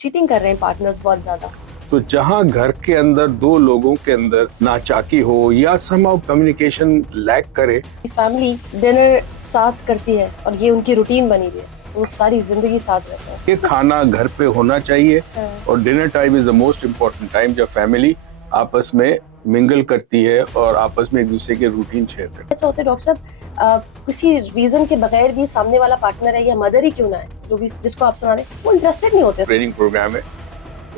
Cheating कर रहे हैं पार्टनर्स बहुत ज्यादा। तो जहां घर के अंदर दो लोगों के अंदर नाचाकी हो या समहाउ कम्युनिकेशन लैक करे, फैमिली डिनर साथ करती है और ये उनकी रूटीन बनी हुई है, तो वो सारी जिंदगी साथ रहते हैं। ये खाना घर पे होना चाहिए और dinner time is the most important time जब फैमिली आपस में मिंगल करती है और आपस में एक दूसरे के रूटीन शेयर करती है। ऐसा होता है डॉक्टर साहब, किसी रीजन के बगैर भी सामने वाला पार्टनर है या मदर ही क्यों ना है, जो भी जिसको आप सुना रहे हैं, वो इंटरेस्टेड नहीं होते। ट्रेनिंग प्रोग्राम है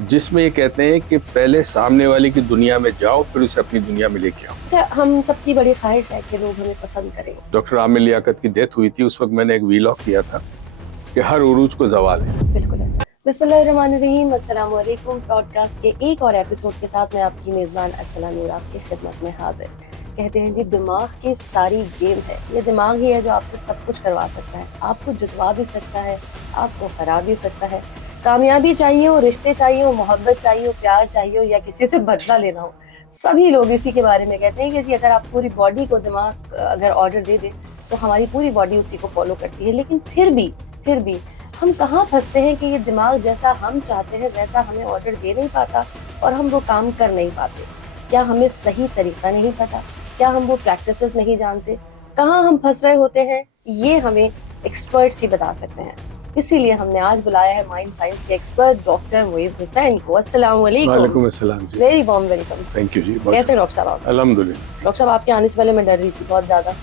जिसमें ये कहते हैं कि पहले सामने वाले की दुनिया में जाओ, फिर उसे अपनी दुनिया में लेके आओ। अच्छा, हम सबकी बड़ी ख्वाहिश है कि लोग हमें पसंद करें। डॉक्टर आमिर लियाकत की डेथ हुई थी, उस वक्त मैंने एक वीलॉग किया था कि हर उरूज को ज़वाल है। बिल्कुल ऐसा। बिस्मिल्लाहिर्रहमानिर्रहीम, अस्सलाम वालेकुम। पॉडकास्ट के एक और एपिसोड के साथ मैं आपकी मेज़बान अरसला नूर आपकी खिदमत में हाजिर। कहते हैं जी, दिमाग की सारी गेम है। ये दिमाग ही है जो आपसे सब कुछ करवा सकता है, आपको जितवा भी सकता है, आपको हरा भी सकता है। कामयाबी चाहिए हो, रिश्ते चाहिए हो, मोहब्बत चाहिए हो, प्यार चाहिए हो, या किसी से बदला लेना हो, सभी लोग इसी के बारे में कहते हैं कि जी अगर आप पूरी बॉडी को दिमाग अगर ऑर्डर दे दे तो हमारी पूरी बॉडी उसी को फॉलो करती है। लेकिन फिर भी हम कहाँ फंसते हैं कि ये दिमाग जैसा हम चाहते हैं वैसा हमें ऑर्डर दे नहीं पाता और हम वो काम कर नहीं पाते। क्या हमें सही तरीका नहीं पता? क्या हम वो प्रैक्टिसेस नहीं जानते? कहाँ हम फंस रहे होते हैं, ये हमें एक्सपर्ट्स ही बता सकते हैं। इसीलिए हमने आज बुलाया है माइंड साइंस के एक्सपर्ट डॉक्टर मुइज़ हुसैन को। अस्सलाम वालेकुम। वालेकुम अस्सलाम जी। Very warm welcome. Thank you जी। कैसे डॉक्टर साहब आप? अल्हम्दुलिल्लाह। डॉक्टर साहब, आपके आने से पहले मैं डर रही थी बहुत ज्यादा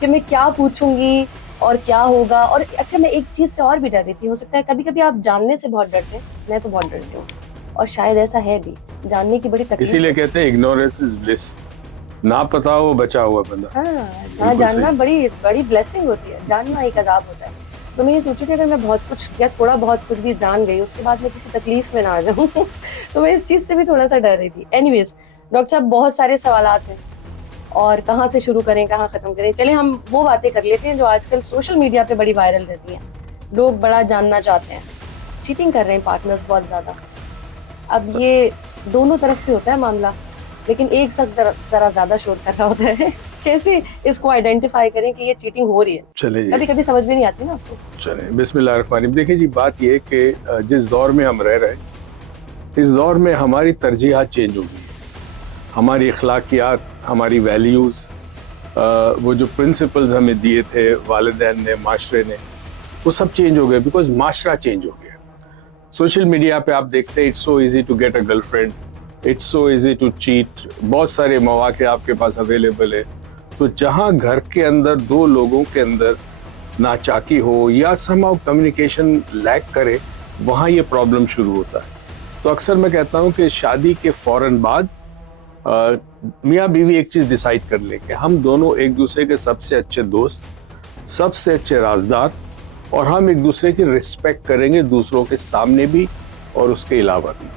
कि मैं क्या पूछूंगी और क्या होगा। और अच्छा, मैं एक चीज से और भी डर रही थी, हो सकता है कभी कभी आप जानने से बहुत डरते हैं, मैं तो बहुत डरती हूँ और शायद ऐसा है भी, जानने की बड़ी तकलीफ। इसीलिए कहते हैं इग्नोरेंस इज ब्लिस। ना पता हो बचा हुआ बंदा। हाँ, ना जानना बड़ी बड़ी ब्लेसिंग होती है, जानना एक अजाब होता है। तो मैं ये सोची थी अगर मैं बहुत कुछ या थोड़ा बहुत कुछ भी जान गई, उसके बाद मैं किसी तकलीफ में ना आ जाऊँ तो मैं इस चीज से भी थोड़ा सा डर रही थी। एनीवेज डॉक्टर साहब, बहुत सारे सवालात हैं और कहाँ से शुरू करें, कहाँ खत्म करें। चले हम वो बातें कर लेते हैं जो आजकल सोशल मीडिया पे बड़ी वायरल रहती हैं। लोग बड़ा जानना चाहते हैं, चीटिंग कर रहे हैं पार्टनर्स बहुत ज्यादा। अब ये दोनों तरफ से होता है मामला, लेकिन एक शख्स जरा ज्यादा शोर कर रहा होता है। कैसे इसको आइडेंटिफाई करें कि ये चीटिंग हो रही है? चले कभी कभी समझ में नहीं आती ना आपको। चले बिस्मिल्लाहिर्रहमानिर्रहीम। देखिए जी, बात ये कि जिस दौर में हम रह रहे हैं, इस दौर में हमारी तरजीहात चेंज हो गई है। हमारी अखलाकियात, हमारी वैल्यूज़, वो जो प्रिंसिपल्स हमें दिए थे वालिदैन ने, माशरे ने, वो सब चेंज हो गए बिकॉज माशरा चेंज हो गया। सोशल मीडिया पे आप देखते हैं it's so easy to get a girlfriend, it's so easy to cheat, बहुत सारे मौके आपके पास अवेलेबल है। तो जहां घर के अंदर दो लोगों के अंदर नाचाकी हो या समहाउ कम्युनिकेशन लैक करे, वहां ये प्रॉब्लम शुरू होता है। तो अक्सर मैं कहता हूं कि शादी के फौरन बाद मियाँ बीवी एक चीज डिसाइड कर ले कि हम दोनों एक दूसरे के सबसे अच्छे दोस्त, सबसे अच्छे राजदार, और हम एक दूसरे की रिस्पेक्ट करेंगे दूसरों के सामने भी और उसके अलावा भी।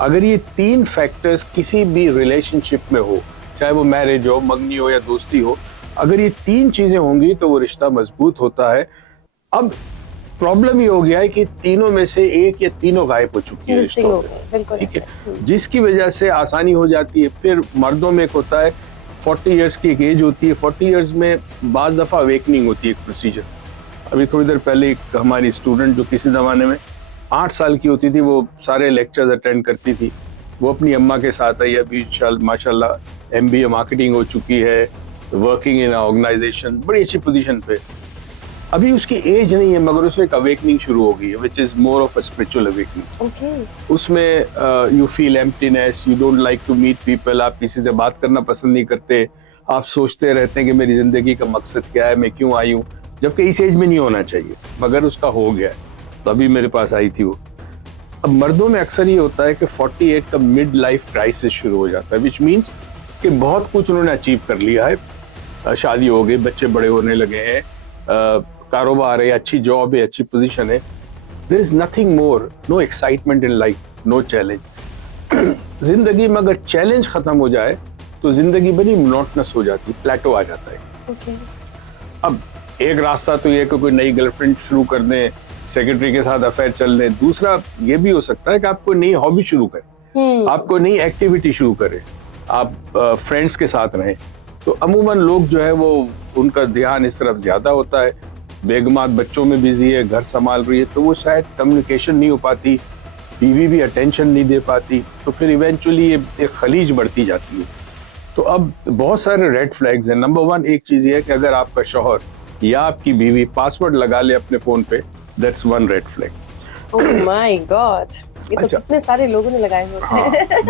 अगर ये तीन फैक्टर्स किसी भी रिलेशनशिप में हो, चाहे वो मैरिज हो, मंगनी हो या दोस्ती हो, अगर ये तीन चीजें होंगी तो वो रिश्ता मजबूत होता है। अब प्रॉब्लम ये हो गया है कि तीनों में से एक या तीनों गायब हो चुकी है रिश्तों में। बिल्कुल ठीक है, जिसकी वजह से आसानी हो जाती है। फिर मर्दों में एक होता है 40 इयर्स की एक एज होती है, 40 इयर्स में बाज दफा अवेकनिंग होती है, एक प्रोसीजर। अभी थोड़ी देर पहले एक हमारी स्टूडेंट जो किसी जमाने में 8 साल की होती थी, वो सारे लेक्चर्स अटेंड करती थी, वो अपनी अम्मा के साथ आई। अभी माशाल्लाह MBA मार्केटिंग हो चुकी है, वर्किंग इन ऑर्गेनाइजेशन, बड़ी अच्छी पोजीशन पे। अभी उसकी एज नहीं है मगर उसमें एक अवेकनिंग शुरू हो गई है, which is more of a spiritual awakening. Okay. उसमें you feel emptiness, you don't like to meet people, आप किसी से बात करना पसंद नहीं करते, आप सोचते रहते हैं कि मेरी जिंदगी का मकसद क्या है, मैं क्यों आई हूँ, जबकि इस एज में नहीं होना चाहिए, मगर उसका हो गया है। तो अभी मेरे पास आई थी वो। अब मर्दों में अक्सर ये होता है कि 48 का मिड लाइफ क्राइसिस शुरू हो जाता है, विच मीन्स कि बहुत कुछ उन्होंने अचीव कर लिया है, शादी हो गई, बच्चे बड़े होने लगे हैं, कारोबार है, अच्छी जॉब है, अच्छी पोजीशन है, there is nothing more, no excitement in life, no challenge. जिंदगी में अगर चैलेंज खत्म हो जाए तो जिंदगी बड़ी मोनोटनस हो जाती है, प्लेटो आ जाता है। ओके। अब एक रास्ता तो ये कि कोई नई गर्लफ्रेंड शुरू कर दें, सेक्रेटरी के साथ अफेयर चल दें। दूसरा ये भी हो सकता है कि आप कोई नई हॉबी शुरू करें, आप कोई नई एक्टिविटी शुरू करें, आप फ्रेंड्स के साथ रहें। तो अमूमन लोग जो है वो, उनका ध्यान इस तरफ ज्यादा होता है। बेगमात बच्चों में बिजी है, घर संभाल रही है, तो वो शायद कम्युनिकेशन नहीं हो पाती, बीवी भी अटेंशन नहीं दे पाती, तो फिर इवेंचुअली ये एक खलीज बढ़ती जाती है। तो अब बहुत सारे रेड फ्लैग्स हैं। नंबर 1 एक चीज ये है कि अगर आपका शौहर या आपकी बीवी पासवर्ड लगा ले अपने फोन पे, that's 1 red flag. Oh my God, ये तो अच्छा। कितने सारे लोगों ने लगाए हुए हाँ, हैं।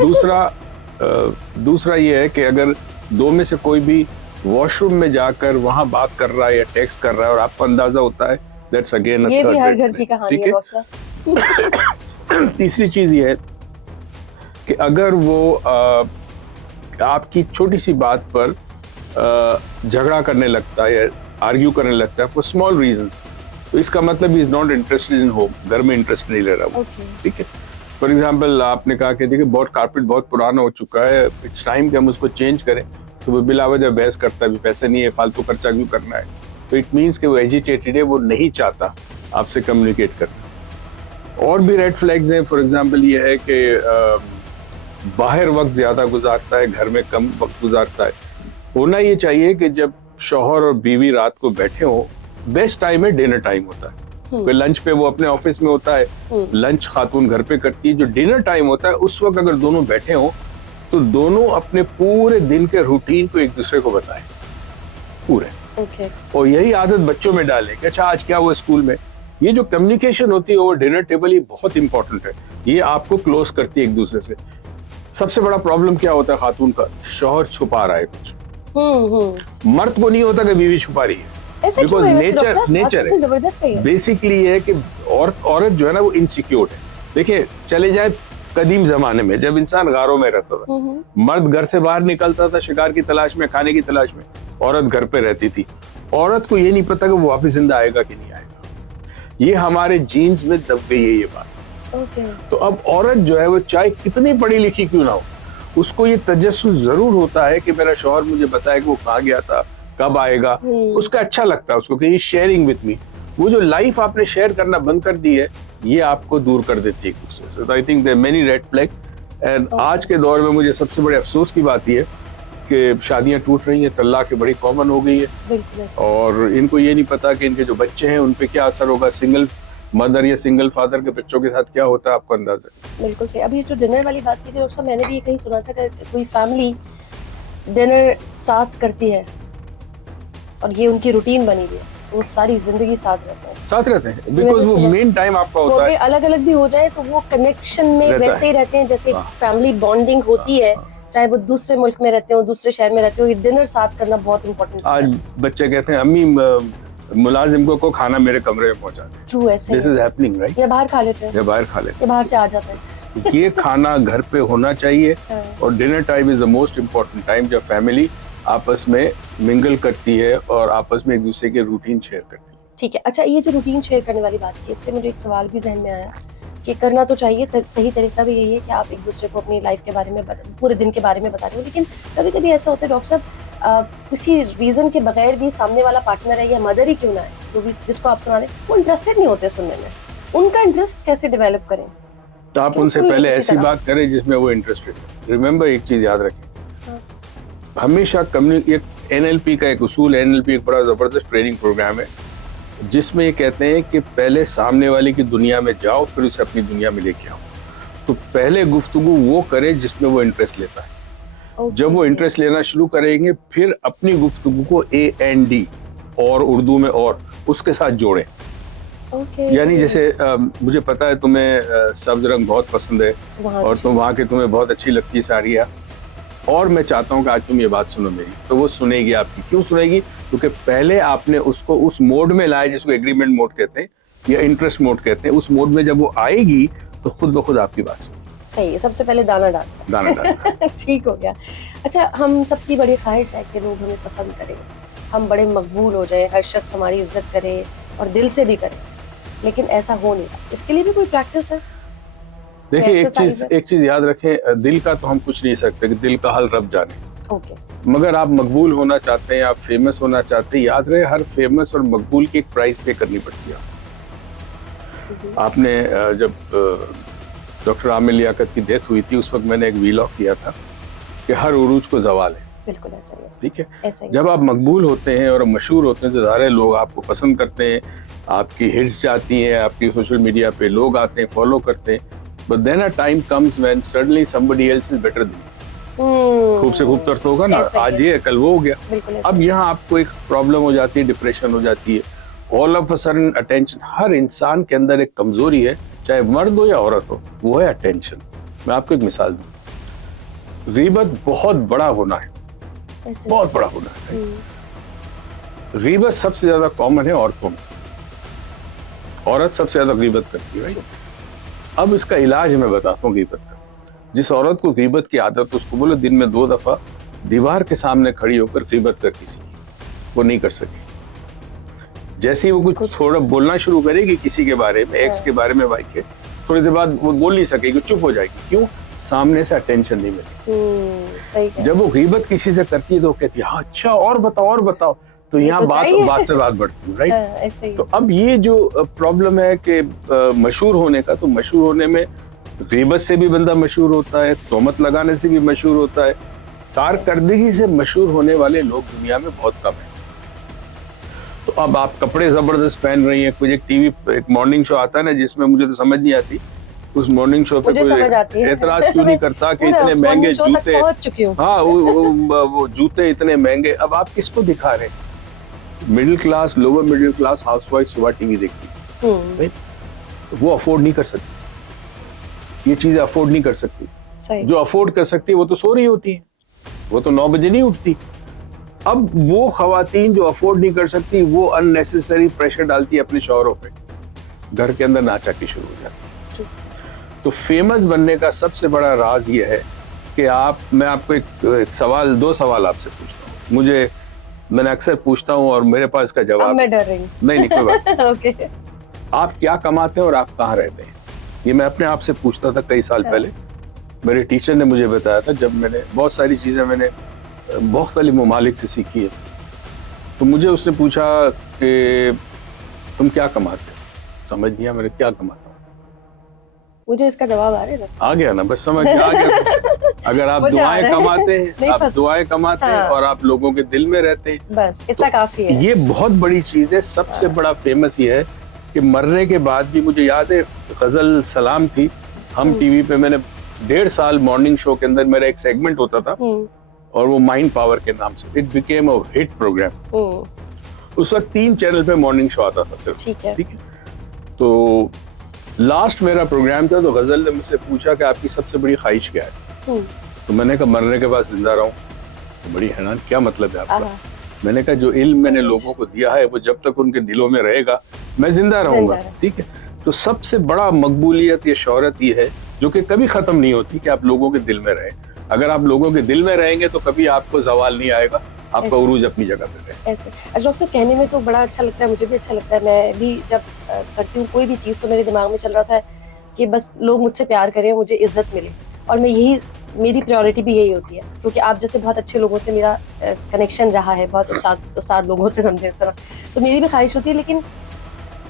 दूसरा ये है कि अगर दो में से कोई भी वॉशरूम में जाकर वहां बात कर रहा है या टेक्स्ट कर रहा है और आपको अंदाजा होता है, दैट्स अगेन ये भी हर घर की कहानी है डॉक्टर साहब। तीसरी चीज ये है कि अगर वो आपकी छोटी सी बात पर झगड़ा करने लगता है या आर्ग्यू करने लगता है फॉर स्मॉल रीजंस, तो इसका मतलब is not interested in home, घर में इंटरेस्ट नहीं ले रहा वो। ठीक है, फॉर एग्जाम्पल आपने कहा कि देखिए बहुत कारपेट बहुत पुराना हो चुका है, इट्स टाइम कि हम उसको चेंज करें, तो वो बिला वजह बहस करता है, पैसे नहीं है, फालतू खर्चा क्यों करना है। तो इट मीन्स कि वो एजिटेटेड है, वो नहीं चाहता आपसे कम्युनिकेट करना। और भी रेड फ्लैग्स हैं, फॉर एग्जाम्पल ये है कि बाहर वक्त ज्यादा गुजारता है, घर में कम वक्त गुजारता है। होना ये चाहिए कि जब शौहर और बीवी रात को बैठे हो, बेस्ट टाइम है डिनर टाइम होता है। कोई लंच पे वो अपने ऑफिस में होता है, लंच खातून घर पे करती है, जो डिनर टाइम होता है उस वक्त अगर दोनों बैठे हो तो दोनों अपने पूरे दिन के रूटीन को एक दूसरे को बताएं पूरे। और यही आदत बच्चों में डालें कि अच्छा आज क्या हुआ स्कूल में। ये जो कम्युनिकेशन होती है ओवर डिनर टेबल, ये बहुत इंपॉर्टेंट है, ये आपको क्लोज करती है एक दूसरे से। सबसे बड़ा प्रॉब्लम क्या होता है खातून का, शौहर छुपा रहा है कुछ, मर्द को नहीं होता कि बीवी छुपा रही है, ऐसा क्यों है वैसे डॉक्टर साहब? नेचर इतनी जबरदस्त है ये। बेसिकली ये है कि औरत जो है ना वो इनसिक्योर है। देखिए चले जाए कदीम जमाने में जब इंसान गारों में रहता था, मर्द घर से बाहर निकलता था शिकार की तलाश में, खाने की तलाश में, औरत घर पे रहती थी। औरत को ये नहीं पता कि वो वापस जिंदा आएगा कि नहीं आएगा, ये हमारे जीन्स में दब गई है ये बात। तो अब औरत जो है वो चाहे कितनी पढ़ी लिखी क्यों ना हो, उसको ये तजस्सुस जरूर होता है कि मेरा शौहर मुझे बताए कि वो कहाँ गया था, कब आएगा। उसका अच्छा लगता है उसको कि ही शेयरिंग विथ मी। वो जो लाइफ आपने शेयर करना बंद कर दी है, ये आपको दूर कर देती है एक दूसरे से। तो I think there many red flag. And आज के दौर में मुझे सबसे बड़े अफसोस की बात ये कि शादियां टूट रही हैं, तलाक बड़ी कॉमन हो गई है, और इनको ये नहीं पता कि इनके जो बच्चे हैं उन पे क्या असर होगा। सिंगल मदर या सिंगल फादर के बच्चों के साथ क्या होता है, आपको अंदाजा है? बिल्कुल सही। अभी जो डिनर वाली बात की थी डॉक्टर साहब, मैंने भी ये कहीं सुना था कि कोई फैमिली डिनर साथ करती है और ये उनकी रूटीन बनी हुई है, तो वो सारी जिंदगी साथ रहते हैं बिकॉज वो मेन टाइम आपका होता है। अलग अलग भी हो जाए तो वो कनेक्शन में वैसे ही रहते हैं जैसे फैमिली बॉन्डिंग होती है, चाहे वो दूसरे मुल्क में रहते हो, दूसरे शहर में रहते हो। ये डिनर साथ करना बहुत इंपॉर्टेंट है। आज बच्चे कहते हैं अम्मी मुलाजिम को खाना मेरे कमरे में पहुंचा दे। ट्रू, ऐसे दिस इज हैपनिंग राइट। या बाहर खा लेते हैं, या बाहर खा लेते हैं, या बाहर से आ जाते हैं। ये खाना घर पे होना चाहिए। और dinner time is the most important time जब फैमिली आपस में मिंगल करती है और आपस में एक दूसरे के रूटीन शेयर करती है। ठीक है, अच्छा ये जो रूटीन शेयर करने वाली बात की, इससे मुझे एक सवाल भी जहन में आया कि करना तो चाहिए, सही तरीका भी यही है कि आप एक दूसरे को अपनी लाइफ के बारे में पूरे दिन के बारे में बता रहे हो, लेकिन कभी कभी ऐसा होता है डॉक्टर साहब, किसी रीजन के बगैर भी सामने वाला पार्टनर है या मदर ही क्यों ना है, जो भी जिसको आप सुना रहे, वो इंटरेस्टेड नहीं होते सुनने में। उनका इंटरेस्ट कैसे डेवलप करें? तो आप उनसे पहले ऐसी बात करें जिसमें वो इंटरेस्टेड है। रिमेंबर एक चीज याद रखें, हमेशा एक एनएलपी का एक उसूल है। एनएलपी एक बड़ा जबरदस्त ट्रेनिंग प्रोग्राम है जिसमें ये कहते हैं कि पहले सामने वाले की दुनिया में जाओ, फिर उसे अपनी दुनिया में लेके आओ। तो पहले गुफ्तगू वो करे जिसमें वो इंटरेस्ट लेता है। जब वो इंटरेस्ट लेना शुरू करेंगे, फिर अपनी गुफ्तगू को AND और उर्दू में और उसके साथ जोड़ें। यानी जैसे मुझे पता है तुम्हें सब्ज रंग बहुत पसंद है और तुम वहाँ के तुम्हें बहुत अच्छी लगती है साड़ियाँ, और मैं चाहता हूँ कि आज तुम ये बात सुनो मेरी। तो वो सुनेगी आपकी। क्यों सुनेगी? क्योंकि पहले आपने उसको उस मोड में लाया जिसको एग्रीमेंट मोड कहते हैं या इंटरेस्ट मोड कहते हैं। उस मोड में जब वो आएगी तो खुद ब खुद आपकी बात सुनेगी। सही है, सबसे पहले दाना डालना। ठीक हो गया। अच्छा, हम सबकी बड़ी ख्वाहिश है कि लोग हमें पसंद करें, हम बड़े मकबूल हो जाएं, हर शख्स हमारी इज्जत करे और दिल से भी करे, लेकिन ऐसा हो नहीं रहा। इसके लिए भी कोई प्रैक्टिस है? देखिए एक चीज याद रखें, दिल का तो हम कुछ नहीं सकते कि दिल का हाल रब जाने। मगर आप मकबूल होना चाहते हैं, आप फेमस होना चाहते हैं, याद रहे हर फेमस और मकबूल की एक प्राइस पे करनी पड़ती है। आपने जब डॉक्टर आमिर लियाकत की डेथ हुई थी, उस वक्त मैंने एक वीलॉग किया था कि हर उरूज को ज़वाल है। बिल्कुल ऐसा ही है, ठीक है। ऐसा ही। जब आप मकबूल होते हैं और मशहूर होते हैं तो ज़ाहिर है लोग आपको पसंद करते हैं, आपकी हिट्स जाती हैं, आपकी सोशल मीडिया पे लोग आते हैं, फॉलो करते हैं, but then a time comes when suddenly somebody else is better than. खूब से खूब तर्क होगा ना, आज ये कल वो हो गया। अब यहाँ आपको एक प्रॉब्लम हो जाती है, डिप्रेशन हो जाती है, all of a sudden attention. हर इंसान के अंदर एक कमजोरी है, चाहे मर्द हो या औरत हो, वो है अटेंशन। मैं आपको एक मिसाल दूं, गीबत बहुत बड़ा होना है, बहुत बड़ा होना है। गीबत सबसे ज्यादा कॉमन है औरतों में, औरत सबसे ज्यादा गीबत करती है, राइट। अब इसका इलाज मैं बताता हूँ गीबत का। जिस औरत को गीबत की आदत, उसको बोलो दिन में 2 दफा दीवार के सामने खड़ी होकर गीबत कर किसी की, वो नहीं कर सके। जैसे ही वो कुछ थोड़ा बोलना शुरू करेगी किसी के बारे में, एक्स के बारे में, वाइफ के, थोड़ी देर बाद वो बोल नहीं सकेगी, चुप हो जाएगी। क्यों? सामने से अटेंशन नहीं मिलेगी। जब वो गीबत किसी से करती है तो वो कहती है हाँ अच्छा और बताओ और बताओ, तो यहाँ बात से बात बढ़ती है, राइट। तो अब ये जो प्रॉब्लम है कि मशहूर होने का, तो मशहूर होने में गीबत से भी बंदा मशहूर होता है, तोहमत लगाने से भी मशहूर होता है। कारकर्दगी से मशहूर होने वाले लोग दुनिया में बहुत कम है। तो अब आप कपड़े जबरदस्त पहन रही हैं, कुछ एक टीवी एक मॉर्निंग शो आता है ना, जिसमें मुझे तो समझ नहीं आती, उस मॉर्निंग शो पे कोई एतराज क्यों नहीं करता कि इतने महंगे जूते, हाँ वो जूते इतने महंगे। अब आप किसको दिखा रहे हैं? Middle class, lower middle class housewife सुबह टीवी देखती है, वो अफोर्ड नहीं कर सकती, ये चीजें अफोर्ड नहीं कर सकती। जो अफोर्ड कर सकती है वो तो सो रही होती है, वो तो 9 बजे नहीं उठती। अब वो खवातीन जो अफोर्ड नहीं कर सकती, वो अननेसेसरी प्रेशर डालती है अपने शौहरों पे, घर के अंदर नाचाकी शुरू हो जाती है। तो फेमस बनने का सबसे बड़ा राज ये है कि मैं आपको एक सवाल, 2 सवाल आपसे पूछता हूँ। मैंने अक्सर पूछता हूँ और मेरे पास का जवाब, मैं डर रही हूँ। नहीं कोई बात ओके। आप क्या कमाते हैं और आप कहाँ रहते हैं? ये मैं अपने आप से पूछता था कई साल पहले। मेरे टीचर ने मुझे बताया था, जब मैंने बहुत सारी चीजें मैंने मुख्तलिफ ममालिक से सीखी है, तो मुझे उसने पूछा कि तुम क्या कमाते हो? समझ नहीं आया मैंने क्या कमाता हूँ। मुझे इसका जवाब आ गया ना, बस समझ आ गया। अगर आप दुआएं कमाते हैं, आप दुआएं कमाते हैं और आप लोगों के दिल में रहते हैं, बस इतना काफी है। ये बहुत बड़ी चीज है। सबसे बड़ा फेमस ये है कि मरने के बाद भी, मुझे याद है गजल सलाम थी, हम टीवी पे, मैंने 1.5 साल मॉर्निंग शो के अंदर मेरा एक सेगमेंट होता था और वो माइंड पावर के नाम से, it became a hit programme. उस वक्त 3 चैनल पे मॉर्निंग शो आता था सिर्फ, ठीक है। तो लास्ट मेरा प्रोग्राम था, तो गजल ने मुझसे पूछा कि आपकी सबसे बड़ी ख्वाहिश क्या है? तो मैंने कहा मरने के बाद जिंदा रहूं। तो बड़ी हैरान, क्या मतलब है आपका? मैंने कहा जो इल्म मैंने लोगों को दिया है वो जब तक उनके दिलों में रहेगा मैं जिंदा रहूंगा, ठीक है। तो सबसे बड़ा मकबूलियत या शोहरत ये है जो कि कभी खत्म नहीं होती, कि आप लोगों के दिल में रहें। अगर आप लोगों के दिल में रहेंगे तो कभी आपको जवाल नहीं आएगा, आपका उरूज अपनी जगह पे रहे। ऐसे अशरफ साहब कहने में तो बड़ा अच्छा लगता है, मुझे भी अच्छा लगता है। मैं भी जब करती हूँ कोई भी चीज़, तो मेरे दिमाग में चल रहा था कि बस लोग मुझसे प्यार करें, मुझे इज्जत मिले, और मैं यही, मेरी प्रायोरिटी भी यही होती है, क्योंकि आप जैसे बहुत अच्छे लोगों से मेरा कनेक्शन रहा है, बहुत उस्ताद लोगों से, समझे इस तरह। तो मेरी भी ख्वाहिश होती है, लेकिन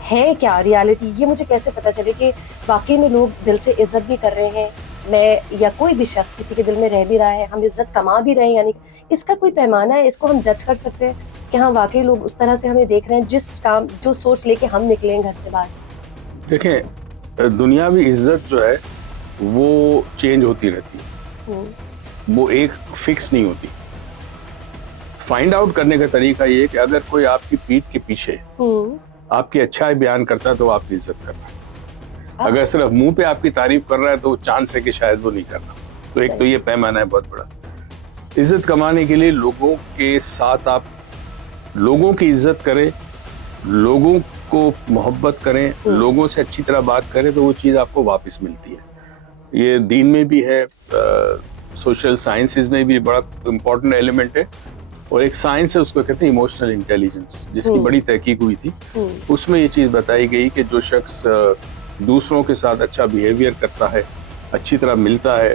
है क्या रियलिटी, ये मुझे कैसे पता चले कि वाकई में लोग दिल से इज्जत भी कर रहे हैं, मैं या कोई भी शख्स किसी के दिल में रह भी रहा है, हम इज्जत कमा भी रहे हैं, यानी इसका कोई पैमाना है? इसको हम जज कर सकते हैं कि हाँ वाकई लोग उस तरह से हमें देख रहे हैं, जो सोच लेके हम निकले घर से बाहर? देखें, दुनियावी इज्जत जो है वो चेंज होती रहती है, वो एक फिक्स नहीं होती। फाइंड आउट करने का तरीका ये कि अगर कोई आपकी पीठ के पीछे आपकी अच्छाई बयान करता है तो आपकी इज्जत कर रहा है, अगर सिर्फ मुंह पे आपकी तारीफ कर रहा है तो चांस है कि शायद वो नहीं करना। तो एक तो ये पैमाना है बहुत बड़ा। इज्जत कमाने के लिए लोगों के साथ आप लोगों की इज्जत करें, लोगों को मोहब्बत करें, लोगों से अच्छी तरह बात करें, तो वो चीज़ आपको वापस मिलती है। ये दीन में भी है, सोशल साइंसेज में भी बड़ा इम्पोर्टेंट एलिमेंट है। और एक साइंस है, उसको कहते हैं इमोशनल इंटेलिजेंस, जिसकी बड़ी तहकीक हुई थी। उसमें ये चीज़ बताई गई कि जो शख्स दूसरों के साथ अच्छा बिहेवियर करता है, अच्छी तरह मिलता है,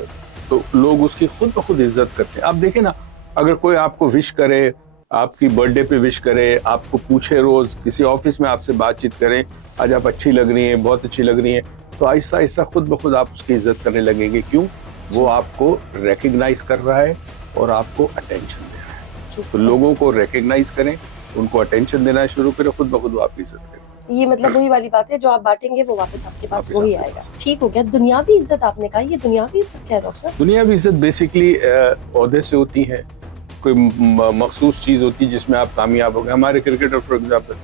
तो लोग उसकी खुद ब खुद इज्जत करते हैं। आप देखें ना, अगर कोई आपको विश करे, आपकी बर्थडे पे विश करे, आपको पूछे, रोज किसी ऑफिस में आपसे बातचीत करें, आज आप अच्छी लग रही हैं, बहुत अच्छी लग रही हैं, तो आहिस्ता आहिस्ता खुद ब खुद आप उसकी इज्जत करने लगेंगे। क्यों? वो आपको रिकग्नाइज कर रहा है, और आपको अटेंशन देना है। तो लोगों को रिकग्नाइज करें, उनको अटेंशन देना शुरू करें, खुद ब खुद वो आपकी इज्जत करें। ये मतलब वही वाली बात है, जो आप बांटेंगे वो वापस आपके पास वही आएगा। ठीक हो गया। दुनियावी इज्जत आपने कहा, ये दुनियावी इज्जत क्या है डॉक्टर साहब? दुनियावी इज्जत बेसिकली ओहदे से होती है, कोई मखसूस चीज होती है जिसमें आप कामयाब हो गए। हमारे क्रिकेटर फॉर एग्जाम्पल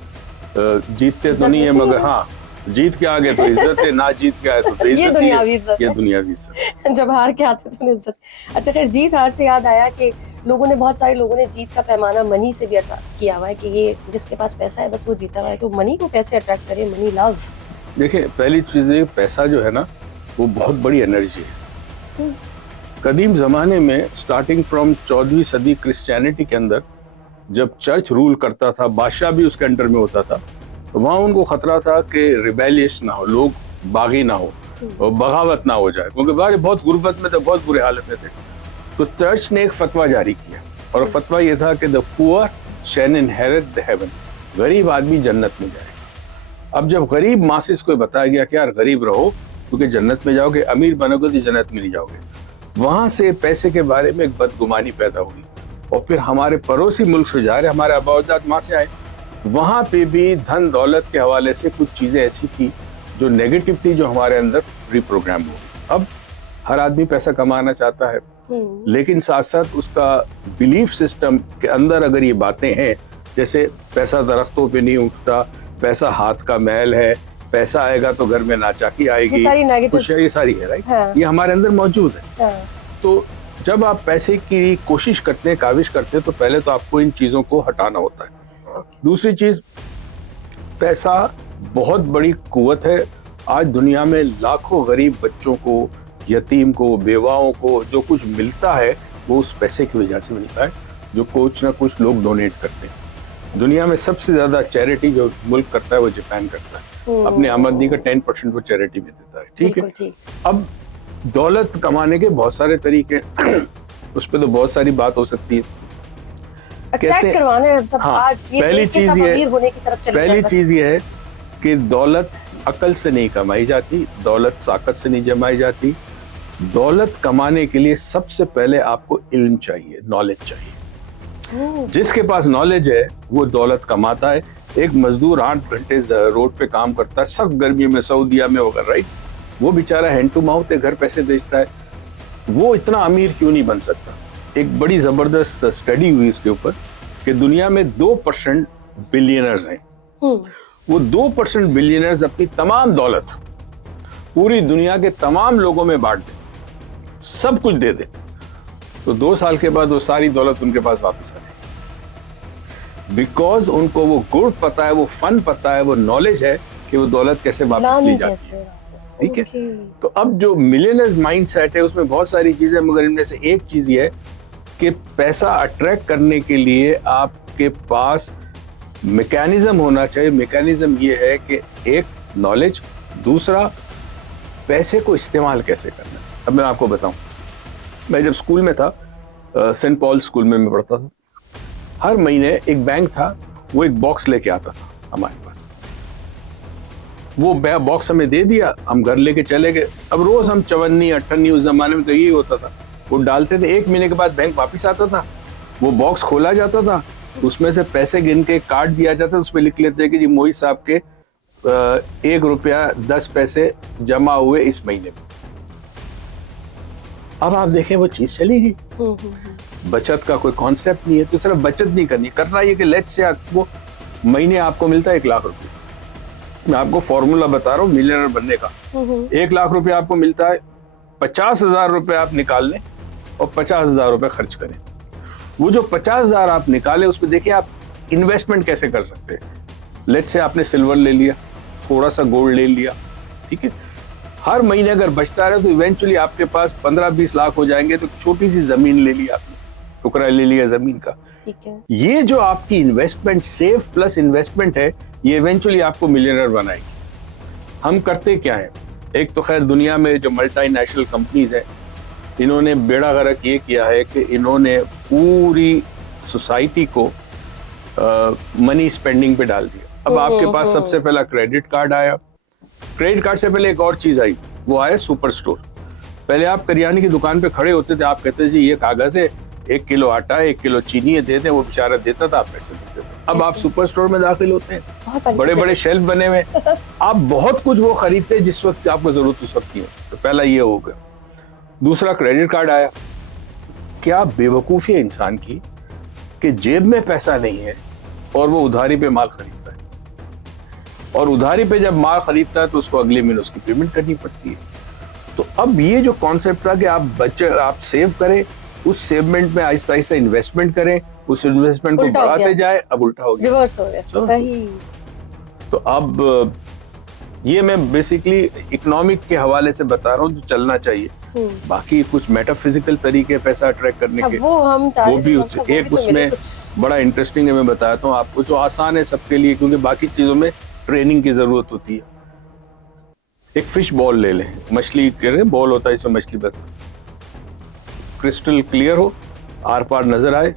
जीतते तो नहीं है, मगर हाँ जीत के आगे तो इज्जत है, ना जीत के आए तो बेइज्जती ये दुनियावी इज्जत ये है। दुनियावी इज्जत। जब हार के आते तो इज्जत। अच्छा खैर, जीत हार से याद आया कि बहुत सारे लोगों ने जीत का पैमाना मनी से भी अट्रैक्ट किया हुआ है कि ये जिसके पास पैसा है बस वो जीता हुआ है। तो मनी को कैसे अट्रैक्ट करें? Money love. देखिए, पहली चीज है, पैसा जो है ना वो बहुत बड़ी एनर्जी है। कदीम जमाने में स्टार्टिंग फ्रॉम 14वीं सदी क्रिश्चियनिटी के अंदर जब चर्च रूल करता था, बादशाह भी उसके अंडर में होता था, तो वहाँ उनको खतरा था कि रिबेलियस ना हो, लोग बागी ना हो और बगावत ना हो जाए, क्योंकि बाहर बहुत गुर्बत में थे, बहुत बुरे हालत में थे। तो चर्च ने एक फतवा जारी किया और फतवा ये था कि the poor shall inherit the heaven, गरीब आदमी जन्नत में जाए। अब जब गरीब मासिस को बताया गया कि यार गरीब रहो क्योंकि जन्नत में जाओगे, अमीर बनोगे तो जन्नत में नहीं जाओगे, वहां से पैसे के बारे में एक बदगुमानी पैदा हुई। और फिर हमारे पड़ोसी मुल्क से जा रहे, हमारे आबाजात वहां से आए, वहां पे भी धन दौलत के हवाले से कुछ चीजें ऐसी थी जो नेगेटिव थी, जो हमारे अंदर रिप्रोग्राम हो गई। अब हर आदमी पैसा कमाना चाहता है, लेकिन साथ साथ उसका बिलीफ सिस्टम के अंदर अगर ये बातें हैं, जैसे पैसा दरख्तों पे नहीं उठता, पैसा हाथ का मैल है, पैसा आएगा तो घर में नाचाकी आएगी, ये सारी नेगेटिव, ये सारी है, राइट? हाँ। ये हमारे अंदर मौजूद है। हाँ। तो जब आप पैसे की कोशिश करते हैं, काविश करते हैं, तो पहले तो आपको इन चीजों को हटाना होता है। दूसरी चीज, पैसा बहुत बड़ी कुव्वत है। आज दुनिया में लाखों गरीब बच्चों को, यतीम को, बेवाओं को जो कुछ मिलता है वो उस पैसे की वजह से मिलता है, जो कुछ ना कुछ लोग डोनेट करते हैं। दुनिया में सबसे ज्यादा चैरिटी जो मुल्क करता है वो जापान करता है, अपनी आमदनी का 10% वो चैरिटी में देता है। ठीक है। अब दौलत कमाने के बहुत सारे तरीके उस पर तो बहुत सारी बात हो सकती है। अट्रैक्ट करवाना है सब। हाँ, आज ये पहली चीज अमीर होने की तरफ चले पहली चीज ये है कि दौलत अकल से नहीं कमाई जाती, दौलत साकत से नहीं जमाई जाती। दौलत कमाने के लिए सबसे पहले आपको इल्म चाहिए, नॉलेज चाहिए। जिसके पास नॉलेज है वो दौलत कमाता है। एक मजदूर 8 घंटे रोड पे काम करता है, सख्त गर्मी में, सऊदीया में वगैरह, राइट? वो बेचारा हैंड टू माउथ है, घर पैसे बेचता है, वो इतना अमीर क्यों नहीं बन सकता? एक बड़ी जबरदस्त स्टडी हुई इसके ऊपर कि दुनिया में 2% बिलियनर्स हैं। वो 2% बिलियनर्स अपनी तमाम दौलत पूरी दुनिया के तमाम लोगों में बांट दें, सब कुछ दे दें, तो 2 साल के बाद वो सारी दौलत उनके पास वापस आ जाएगी। बिकॉज उनको वो गुण पता है, वो फन पता है, वो नॉलेज है कि वो दौलत कैसे वापस ली जाती है। ठीक है। तो अब जो मिलियनर्स माइंडसेट है उसमें बहुत सारी चीजें, मगर इनमें से एक चीज ये है कि पैसा अट्रैक्ट करने के लिए आपके पास मैकेनिज्म होना चाहिए। मैकेनिज्म ये है कि एक नॉलेज, दूसरा पैसे को इस्तेमाल कैसे करना है। अब मैं आपको बताऊं, मैं जब स्कूल में था, सेंट पॉल स्कूल में मैं पढ़ता था, हर महीने एक बैंक था, वो एक बॉक्स लेके आता था हमारे पास। वो बॉक्स हमें दे दिया, हम घर लेके चले गए। अब रोज हम चवन्नी अट्ठन्नी, उस जमाने में तो यही होता था, वो डालते थे। 1 महीने के बाद बैंक वापस आता था, वो बॉक्स खोला जाता था, उसमें से पैसे गिन के काट दिया जाता, उसमें लिख लेते कि जी मोहित साहब के 1 रुपया 10 पैसे जमा हुए इस महीने में। अब आप देखें वो चीज चली गई। बचत का कोई कॉन्सेप्ट नहीं है। तो सिर्फ बचत नहीं करना ये कि लेट्स से आपको महीने आपको मिलता है 1 लाख रुपए। मैं आपको फॉर्मूला बता रहा हूँ मिलियनर बनने का। 1 लाख रुपए आपको मिलता है, 50,000 रुपए आप निकाल लें और 50,000 रुपए खर्च करें। वो जो 50,000 आप निकाले उसमें देखिए आप इन्वेस्टमेंट कैसे कर सकते हैं। लेट्स से आपने सिल्वर ले लिया, थोड़ा सा गोल्ड ले लिया, ठीक है। हर महीने अगर बचता रहे तो इवेंचुअली आपके पास 15-20 लाख हो जाएंगे। तो छोटी सी जमीन ले ली आपने, टुकड़ा ले लिया जमीन का, ठीक है। ये जो आपकी इन्वेस्टमेंट, सेफ प्लस इन्वेस्टमेंट है, ये इवेंचुअली आपको मिलियनर बनाएगी। हम करते क्या है, एक तो खैर दुनिया में जो मल्टीनेशनल कंपनीज है, इन्होंने बेड़ा गर्क ये किया है कि इन्होंने पूरी सोसाइटी को मनी स्पेंडिंग पे डाल दिया। अब आपके पास सबसे पहला क्रेडिट कार्ड आया, क्रेडिट कार्ड से पहले एक और चीज आई, वो आया सुपर स्टोर। पहले आप करियाने की दुकान पे खड़े होते थे, आप कहते थे जी ये कागज है, 1 किलो आटा है, 1 किलो चीनी है, दे दें, वो बेचारा देता था, आप पैसे देते थे। अब आप सुपर स्टोर में दाखिल होते हैं, बहुत सारी बड़े चीजें। बड़े शेल्फ बने हुए, आप बहुत कुछ वो खरीदते हैं जिस वक्त आपको जरूरत उस वक्त की हो। तो पहला ये हो गया। दूसरा, क्रेडिट कार्ड आया। क्या बेवकूफ़ी है इंसान की कि जेब में पैसा नहीं है और वो उधारी पे माल खरीदता है, और उधारी पे जब माल खरीदता है तो उसको अगले महीने उसकी पेमेंट करनी पड़ती है। तो अब ये जो कॉन्सेप्ट था कि आप सेव करें, उस सेवमेंट में आहिस्ता आहिस्ता इन्वेस्टमेंट करें, उस इन्वेस्टमेंट को उल्टा हो बढ़ाते गया। जाए, अब उल्टा हो गया। रिवर्स हो गया। चलो। सही। तो अब ये मैं बेसिकली इकोनॉमिक के हवाले से बता रहा हूँ जो चलना चाहिए। बाकी कुछ मेटाफिजिकल तरीके पैसा अट्रैक्ट करने के, वो हम वो भी एक उसमें बड़ा इंटरेस्टिंग है, मैं बताता हूँ आपको, जो आसान है सबके लिए, क्योंकि बाकी चीजों में ट्रेनिंग की जरूरत होती है। एक फिश बॉल ले लें, मछली के बॉल होता है, इसमें मछली बस क्रिस्टल क्लियर हो, आर पार नजर आए।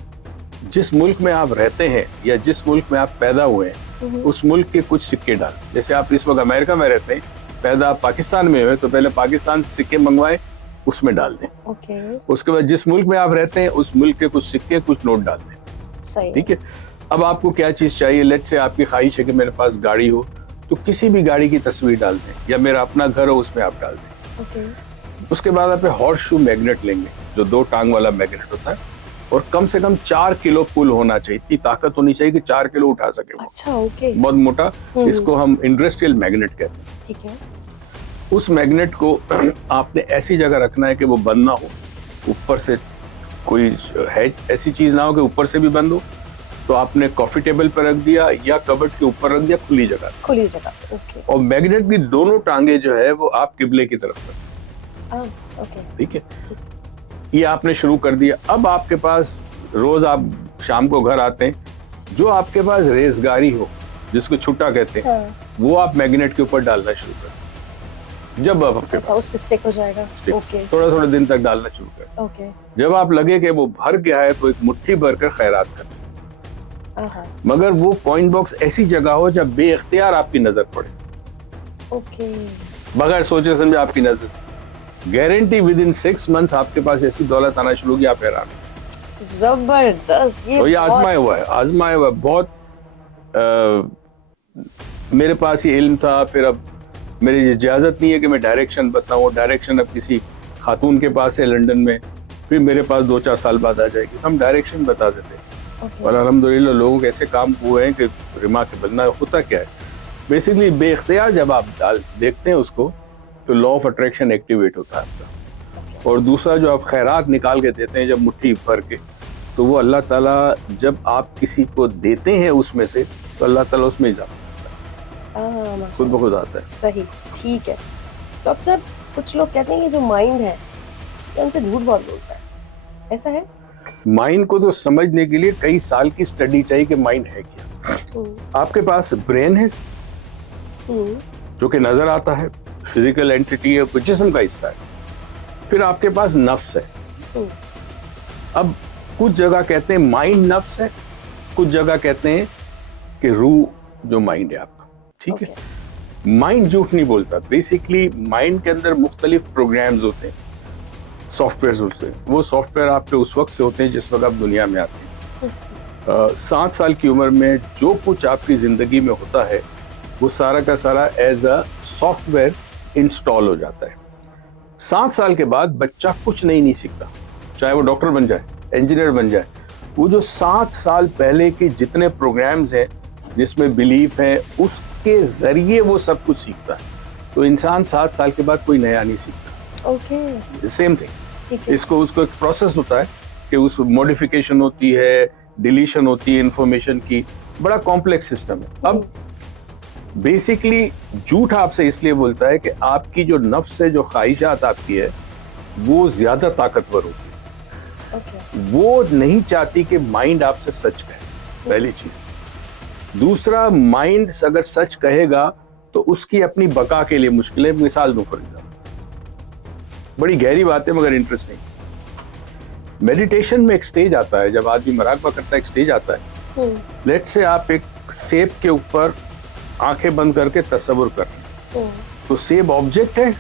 जिस मुल्क में आप रहते हैं या जिस मुल्क में आप पैदा हुए हैं, उस मुल्क के कुछ सिक्के डाल। जैसे आप इस वक्त अमेरिका में रहते हैं, पैदा आप पाकिस्तान में हुए, तो पहले पाकिस्तान से सिक्के मंगवाए, उसमें डाल दें। ओके। उसके बाद जिस मुल्क में आप रहते हैं उस मुल्क के कुछ सिक्के, कुछ नोट डाल दें। सही। ठीक है। अब आपको क्या चीज चाहिए? लेट्स से आपकी ख्वाहिश है कि मेरे पास गाड़ी हो, तो किसी भी गाड़ी की तस्वीर डाल दें, या मेरा अपना घर हो उसमें आप डाल दें। ओके। उसके बाद आप हॉर्स शू मैग्नेट लेंगे, जो 2 टांग वाला मैग्नेट होता है, और कम से कम 4 किलो पुल होना चाहिए, इतनी ताकत होनी चाहिए कि 4 किलो उठा सके वो। अच्छा, ओके। बहुत मोटा, इसको हम इंडस्ट्रियल मैग्नेट कहते हैं। ठीक है। उस मैग्नेट को आपने ऐसी जगह रखना है कि वो बंद ना हो, ऊपर से कोई है ऐसी चीज ना हो कि ऊपर से भी बंद हो। तो आपने कॉफी टेबल पर रख दिया या कबर्ड के ऊपर रख दिया, खुली जगह। खुली जगह। ओके। और मैग्नेट की दोनों टांगे जो है वो आप किबले की तरफ रखें। ओके। ठीक है। ये आपने शुरू कर दिया। अब आपके पास रोज आप शाम को घर आते हैं, जो आपके पास रेजगारी हो, जिसको छुट्टा कहते हैं, वो आप मैग्नेट के ऊपर डालना शुरू करें। जब आप आपके अच्छा, उस पे स्टिक हो जाएगा। ओके। थोड़ा थोड़ा दिन तक डालना शुरू करें। ओके। जब आप लगे कि वो भर गया है तो एक मुट्ठी भरकर खैरात करें। मगर वो कॉइन बॉक्स ऐसी जगह हो जब बेइख्तियार आपकी नजर पड़े, ओके, बगैर सोचे समझे आपकी नजर से। गारंटी विद इन 6 मंथ्स आपके पास ऐसी दौलत आना शुरू होगी, आप हैरान। जबरदस्त। तो ये आजमाया हुआ है बहुत। मेरे पास ये इल्म था, फिर अब मेरी इजाजत नहीं है कि मैं डायरेक्शन बताऊं। डायरेक्शन अब किसी खातून के पास है लंदन में, फिर मेरे पास 2-4 साल बाद आ जाएगी, हम डायरेक्शन बता देते। और अल्हम्दुलिल्लाह लोगों के ऐसे काम हुए हैं कि रिमार्केबल। ना होता क्या है, बेसिकली बेइख्तियार जब आप देखते हैं उसको, तो लॉ ऑफ अट्रैक्शन एक्टिवेट होता है आपका। और दूसरा, जो आप खैरात निकाल के देते हैं जब मुट्ठी भर के, तो वो अल्लाह ताला जब आप किसी को देते हैं उसमें से, तो अल्लाह ताला उसमें इजाफा खुद ब खुद आता है। सही, ठीक है। डॉक्टर साहब, कुछ लोग कहते हैं कि जो माइंड है ये हमसे झूठ बहुत बोलता है, ऐसा है? माइंड को तो समझने के लिए कई साल की स्टडी चाहिए कि माइंड है क्या। आपके पास ब्रेन है जो कि नजर आता है, फिजिकल एंटिटी है, कुछ जिस्म का हिस्सा है। फिर आपके पास नफ्स है। अब कुछ जगह कहते हैं माइंड नफ्स है, कुछ जगह कहते हैं कि रूह जो माइंड है आपका। ठीक है। माइंड झूठ नहीं बोलता। बेसिकली माइंड के अंदर मुख्तलिफ प्रोग्राम्स होते हैं, सॉफ्टवेयर होते हैं। वो सॉफ्टवेयर आपके उस वक्त से होते हैं जिस वक्त आप दुनिया में आते हैं। 7 साल की उम्र में जो कुछ आपकी जिंदगी में होता है, वो सारा का सारा एज अ सॉफ्टवेयर इंस्टॉल हो जाता है। 7 साल के बाद बच्चा कुछ नहीं सीखता, चाहे वो डॉक्टर बन जाए, इंजीनियर बन जाए। वो जो 7 साल पहले के जितने प्रोग्राम्स हैं जिसमें बिलीफ है, उसके जरिए वो सब कुछ सीखता है। तो इंसान 7 साल के बाद कोई नया नहीं सीखता। Okay, same thing. इसको उसको एक प्रोसेस होता है कि उस मॉडिफिकेशन होती है, डिलीशन होती है इंफॉर्मेशन की, बड़ा कॉम्प्लेक्स सिस्टम है। अब बेसिकली झूठ आपसे इसलिए बोलता है कि आपकी जो नफ्स है, जो ख्वाहिशात आपकी है, वो ज्यादा ताकतवर होती है। वो नहीं चाहती कि माइंड आपसे सच कहे, पहली चीज। दूसरा, माइंड अगर सच कहेगा तो उसकी अपनी बका के लिए मुश्किल है। मिसाल दूं फॉर एग्जाम्पल, बड़ी गहरी बात है मगर इंटरेस्टिंग। मेडिटेशन में एक स्टेज आता है, जब आदमी मराकबा करता है, एक स्टेज आता है। लेट्स से आप एक सेब के ऊपर आंखें बंद करके तस्वुर कर रहे हैं। तो सेब ऑब्जेक्ट है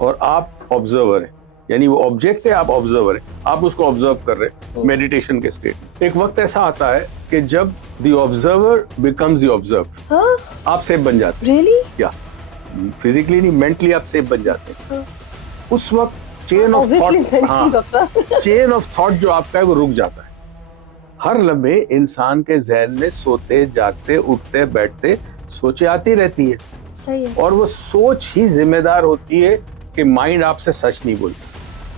और आप ऑब्जर्वर हैं। यानी वो ऑब्जेक्ट है, आप ऑब्जर्वर है, आप उसको ऑब्जर्व कर रहे हैं मेडिटेशन के स्टेट। एक वक्त ऐसा आता है कि जब the observer becomes the observed, आप सेफ बन जाते हैं। रियली? या फिजिकली नहीं, मेंटली आप सेफ बन जाते हैं। उस वक्त chain of thought, chain of thought जो आपका है वो रुक जाता है। हर लम्हे इंसान के जहन में सोते जागते उठते बैठते सोचे आती रहती है। सही है। और वो सोच ही जिम्मेदार होती है कि माइंड आपसे सच नहीं बोलता,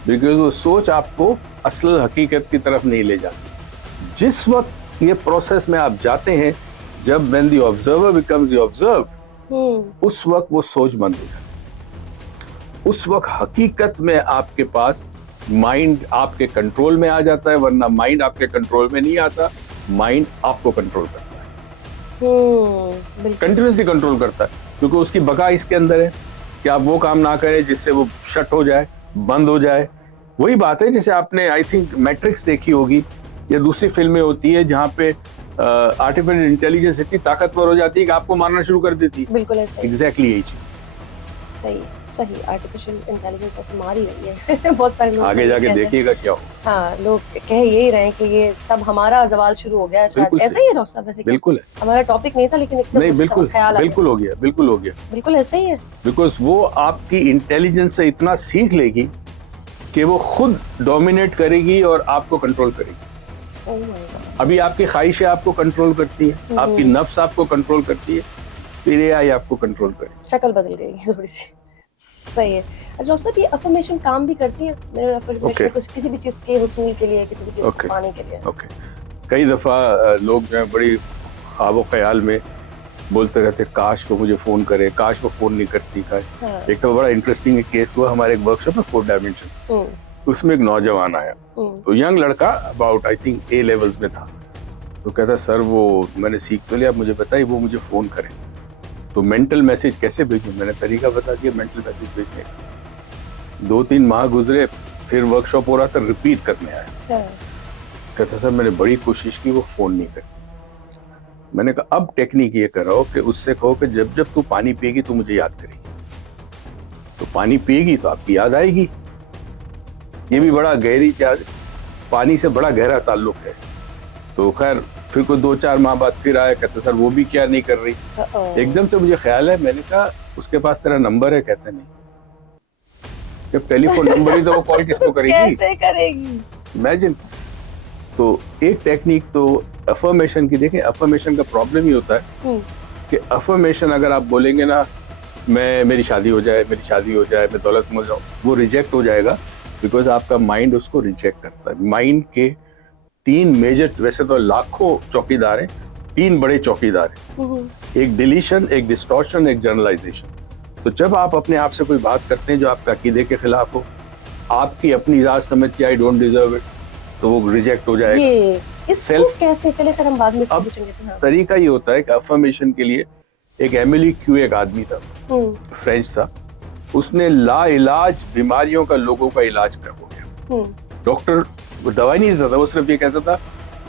बिकॉज वो सोच आपको असल हकीकत की तरफ नहीं ले जाती। जिस वक्त ये प्रोसेस में आप जाते हैं, जब when the observer becomes the observed, उस वक्त वो सोच बंद हो जाती है। उस वक्त हकीकत में आपके पास माइंड आपके कंट्रोल में आ जाता है, वरना माइंड आपके कंट्रोल में नहीं आता, माइंड आपको कंट्रोल करता है, कंटिन्यूसली कंट्रोल करता है, क्योंकि उसकी बका इसके अंदर है कि आप वो काम ना करें जिससे वो शट हो जाए, बंद हो जाए। वही बात है जैसे आपने आई थिंक मैट्रिक्स देखी होगी या दूसरी फिल्में होती है जहाँ पे आर्टिफिशियल इंटेलिजेंस इतनी ताकतवर हो जाती है कि आपको मारना शुरू कर देती है। बिल्कुल ऐसा। एग्जैक्टली यही चीज। सही सही, आर्टिफिशियल इंटेलिजेंस ऐसे मार ही रही है। बहुत सारे लोग आगे जाके देखिएगा क्या हो। हाँ, लोग कह यही रहे हैं कि ये सब हमारा जवाल शुरू हो गया है शायद। ऐसा ही है डॉक्टर साहब? वैसे बिल्कुल है, हमारा टॉपिक नहीं था लेकिन एकदम नहीं, मुझे बिल्कुल ख्याल आ बिल्कुल हो गया, बिल्कुल हो गया, बिल्कुल ऐसा ही है। बिकॉज वो आपकी इंटेलिजेंस से इतना सीख लेगी कि वो खुद डोमिनेट करेगी और आपको कंट्रोल करेगी। Oh my God. अभी आपकी ख्वाहिशें आपको कंट्रोल करती है, आपकी नफ्स आपको कंट्रोल करती है, फिर एआई आपको कंट्रोल करेगी। शक्ल बदल गई थोड़ी सी। सही है। अच्छा डॉक्टर साहब, ये अफर्मेशन काम भी करती है? मेरे अफर्मेशन कुछ किसी भी चीज के हुसूल के लिए, किसी भी चीज को पाने के लिए। ओके, कई दफा लोग जो है बड़ी ख्वाब ख्याल में बोलते रहते, काश वो मुझे फोन करे, काश वो फोन नहीं करती। एक तो बड़ा इंटरेस्टिंग केस हुआ हमारे एक वर्कशॉप में, 4 डायमेंशन, उसमें एक नौजवान आया, तो यंग लड़का, about I think A levels में था, तो कहता सर वो मैंने सीख तो लिया, मुझे बताइए वो मुझे फोन करे तो मेंटल मैसेज कैसे भेजूं। मैंने तरीका बता दिया मेंटल मैसेज भेजने का। 2-3 माह गुजरे, फिर वर्कशॉप हो रहा था, रिपीट करने आया, कहता सर मैंने बड़ी कोशिश की, वो फोन नहीं करती। मैंने कहा अब टेक्निक ये करो कि उससे कहो कि जब जब तू पानी पिएगी तो मुझे याद करेगी, तो पानी पिएगी तो आपकी याद आएगी। ये भी बड़ा गहरी चार्ज, पानी से बड़ा गहरा ताल्लुक है। तो खैर फिर कोई 2-4 माह बाद फिर आया, कहते सर वो भी क्या नहीं कर रही। एकदम से मुझे ख्याल है, मैंने कहा उसके पास तेरा नंबर है? कहते नहीं। जब टेलीफोन नंबर ही तो वो कॉल किसको करेगी? कैसे करेगी? इमेजिन। तो एक टेक्निक तो अफर्मेशन की देखें, अफर्मेशन का प्रॉब्लम ही होता है कि अफर्मेशन अगर आप बोलेंगे ना, मैं मेरी शादी हो जाए, मेरी शादी हो जाए, मैं दौलतमंद हो जाऊं, वो रिजेक्ट हो जाएगा, बिकॉज आपका माइंड उसको रिजेक्ट करता है। माइंड के 3 मेजर, वैसे तो लाखों चौकीदार हैं, 3 बड़े चौकीदार हैं, एक डिलीशन, एक डिस्टॉर्शन, एक जनरलाइजेशन। तो जब आप अपने आप से कोई बात करते हैं जो आपका अकीदे के खिलाफ हो, आपकी अपनी जात समझ के आई डोंट डिजर्व इट, तो वो रिजेक्ट हो जाएगा। ये इसको कैसे, चले खैर हम बाद में इसको पूछेंगे। हाँ। तरीका ये होता है कि अफर्मेशन के लिए एक एमिली क्यू एक आदमी था, फ्रेंच था, उसने ला इलाज बीमारियों का लोगों का इलाज कर हो गया। डॉक्टर वो दवाई नहीं देता था, वो सिर्फ ये कहता था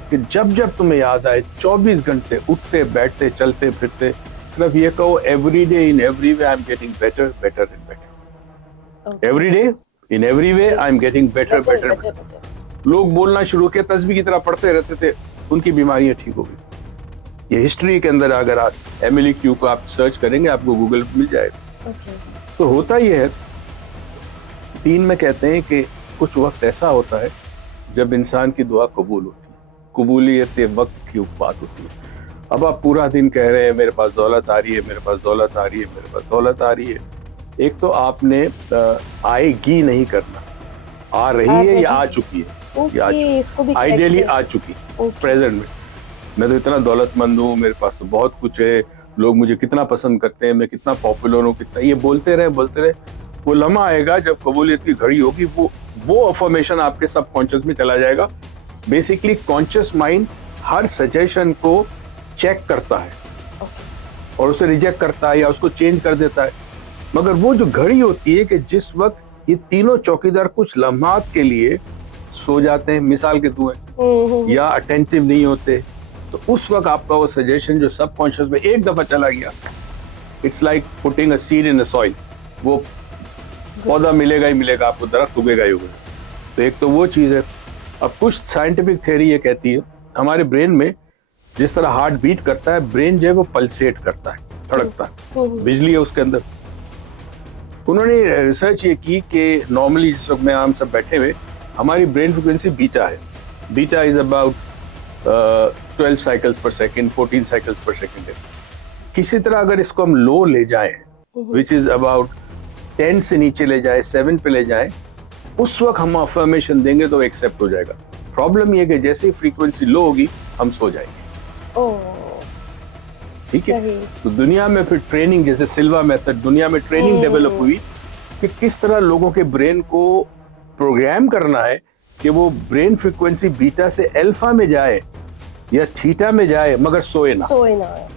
कि जब जब तुम्हें याद आए 24 घंटे उठते बैठते चलते फिरते सिर्फ ये कहो, every day in every way I am getting better better and better. Every day in every way I am getting better better. लोग बोलना शुरू किया, तस्बीह की तरह पढ़ते रहते थे, उनकी बीमारियां ठीक हो गई। ये हिस्ट्री के अंदर अगर आप एमिली क्यू को आप सर्च करेंगे, आपको गूगल पे मिल जाएगा। तो होता ये है, दीन में कहते हैं कि कुछ वक्त ऐसा होता है जब इंसान की दुआ कबूल होती है, कबूलियत वक्त की बात होती है। अब आप पूरा दिन कह रहे हैं मेरे पास दौलत आ रही है, मेरे पास दौलत आ रही है, मेरे पास दौलत आ रही है। एक तो आपने आएगी नहीं करना, आ रही है या आ चुकी है, इसको भी आइडियली आ चुकी प्रेजेंट में। मैं तो इतना दौलतमंद हूँ, मेरे पास तो बहुत कुछ है, लोग मुझे कितना पसंद करते हैं, मैं कितना पॉपुलर हूँ, कितना, ये बोलते रहे। वो लम्हा आएगा जब कबूलियत की घड़ी होगी, वो अफर्मेशन आपके सबकॉन्शियस में चला जाएगा। बेसिकली कॉन्शियस माइंड हर सजेशन को चेक करता है और उसे रिजेक्ट करता है या उसको चेंज कर देता है। मगर वो जो घड़ी होती है कि जिस वक्त ये तीनों चौकीदार कुछ लम्हात के लिए सो जाते हैं, मिसाल के तौर पे, या अटेंटिव नहीं होते, तो उस वक्त आपका वो सजेशन जो सबकॉन्शियस में एक दफा चला गया, it's like putting a seed in the soil, वो पौधा मिलेगा ही मिलेगा आपको, दरख्त उगेगा ही उगेगा। तो एक तो वो चीज़ है। अब कुछ साइंटिफिक थ्योरी ये कहती है हमारे ब्रेन में जिस तरह हार्ट बीट करता है, ब्रेन जो है वो पल्सेट करता है, धड़कता है, बिजली है उसके अंदर। उन्होंने रिसर्च ये की कि नॉर्मली जिस वक्त में हम सब बैठे हुए, हमारी ब्रेन फ्रिक्वेंसी बीटा है। बीटा इज अबाउट 12 साइकिल्स पर सेकेंड, 14 साइकिल्स पर सेकेंड है। किसी तरह अगर इसको हम लो ले जाएं, विच इज अबाउट 10 से नीचे ले जाए, 7 पे ले जाए, उस वक्त हम अफर्मेशन देंगे तो एक्सेप्ट हो जाएगा। प्रॉब्लम ये कि जैसे ही फ्रीक्वेंसी लो होगी हम सो जाएंगे। ठीक है। तो दुनिया में फिर ट्रेनिंग, जैसे सिल्वा मेथड, दुनिया में ट्रेनिंग डेवलप हुई कि किस तरह लोगों के ब्रेन को प्रोग्राम करना है कि वो ब्रेन फ्रीक्वेंसी बीटा से अल्फा में जाए या थीटा में जाए मगर सोए ना।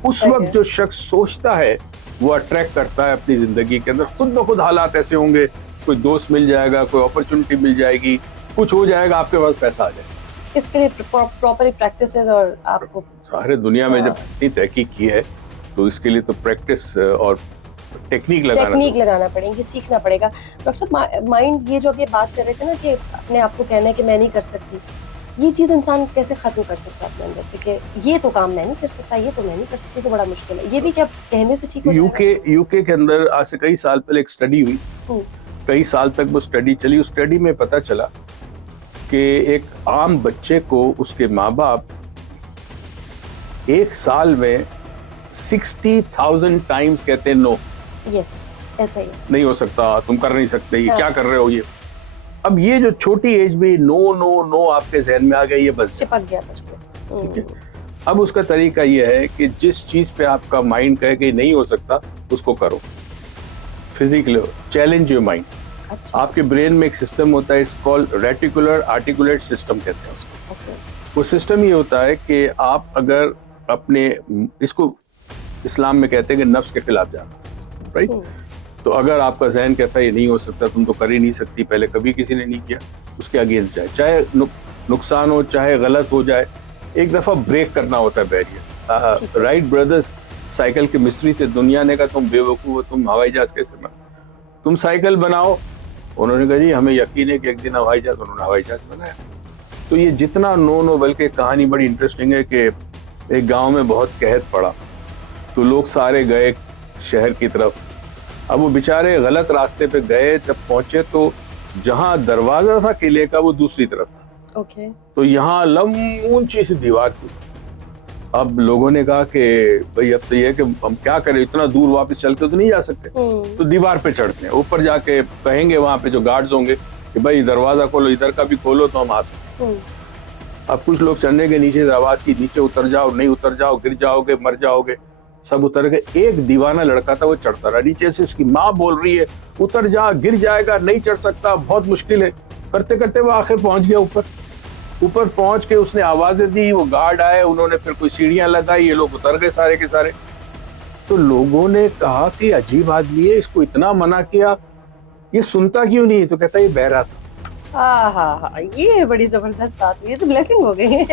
उस वक्त जो शख्स सोचता है वो अट्रैक्ट करता है अपनी जिंदगी के अंदर। खुद ब खुद हालात ऐसे होंगे, कोई दोस्त मिल जाएगा, कोई अपॉर्चुनिटी मिल जाएगी, कुछ हो जाएगा, आपके पास पैसा आ जाएगा। इसके लिए प्रॉपर प्रैक्टिसेस और आपको सारे दुनिया में जब इतनी तहकीक की है तो इसके लिए तो प्रैक्टिस और टेक्निक लगाना पड़ेगी, सीखना पड़ेगा। डॉक्टर साहब, माइंड ये जो अभी बात कर रहे थे ना कि अपने आप को कहना है कि मैं नहीं कर सकती, ये चीज इंसान कैसे खत्म कर सकता है अपने अंदर से कि ये तो काम मैं नहीं कर सकता, ये तो मैं नहीं कर सकती, तो बड़ा मुश्किल है। ये भी क्या कहने से ठीक हो जाएगा? यूके के अंदर आज से कई साल पहले एक स्टडी हुई, कई साल तक वो स्टडी चली। उस स्टडी में पता चला कि एक आम बच्चे को उसके माँ बाप एक साल में 60,000 टाइम्स कहते हैं नो। यस, ऐसा ही नहीं हो सकता, तुम कर नहीं सकते, ये क्या कर रहे हो ये। अब ये जो छोटी एज में नो नो नो आपके जहन में आ गया, ये बस चिपक गया बस। ठीक है। अब उसका तरीका ये है कि जिस चीज पे आपका माइंड कहे कि नहीं हो सकता उसको करो। Physically challenge your mind. अच्छा। आपके ब्रेन में एक सिस्टम होता है, it's called reticular articulate system कहते हैं उसको। वो सिस्टम ये होता है कि आप अगर अपने, इसको इस्लाम में कहते हैं कि नफ्स के खिलाफ जाना, राइट। तो अगर आपका जहन कहता है ये नहीं हो सकता, तुम तो कर ही नहीं सकती, पहले कभी किसी ने नहीं किया, उसके अगेंस्ट जाए, चाहे नुकसान हो चाहे गलत हो जाए, एक दफा ब्रेक करना होता है बैरियर। राइट ब्रदर्स साइकिल के मिस्त्री थे, दुनिया ने कहा तुम बेवकूफ हो, तुम हवाई जहाज कैसे बना, तुम साइकिल बनाओ। उन्होंने कहा जी हमें यकीन है कि एक दिन हवाई जहाज, उन्होंने हवाई जहाज बनाया। तो ये जितना नो बल्कि कहानी बड़ी इंटरेस्टिंग है कि एक गांव में बहुत कहत पड़ा, तो लोग सारे गए शहर की तरफ। अब वो बेचारे गलत रास्ते पे गए, जब पहुंचे तो जहां दरवाजा था किले का वो दूसरी तरफ था। ओके। तो यहाँ ऊंची सी दीवार थी। अब लोगों ने कहा कि भाई अब तो ये है कि हम क्या करें, इतना दूर वापस चल के तो नहीं जा सकते, तो दीवार पे चढ़ते हैं, ऊपर जाके कहेंगे वहां पे जो गार्ड्स होंगे कि भाई दरवाजा खोलो, इधर का भी खोलो तो हम आ सकते। अब कुछ लोग चढ़ने के नीचे आवाज की, नीचे उतर जाओ, नहीं उतर जाओ, गिर जाओगे, मर जाओगे। सब उतर गए। एक दीवाना लड़का था, वो चढ़ता रहा। नीचे से उसकी माँ बोल रही है उतर जा, गिर जाएगा, नहीं चढ़ सकता, बहुत मुश्किल है। करते करते वो आखिर पहुंच गया ऊपर। ऊपर पहुंच के उसने आवाजें दी, वो गार्ड आए, उन्होंने फिर कोई सीढ़ियां लगाई, ये लोग उतर गए सारे के सारे। तो लोगों ने कहा कि अजीब आदमी है, इसको इतना मना किया, ये सुनता क्यों नहीं? तो कहता ये बहरा था। ये बड़ी जबरदस्त बात हुई, ये तो ब्लेसिंग हो गई।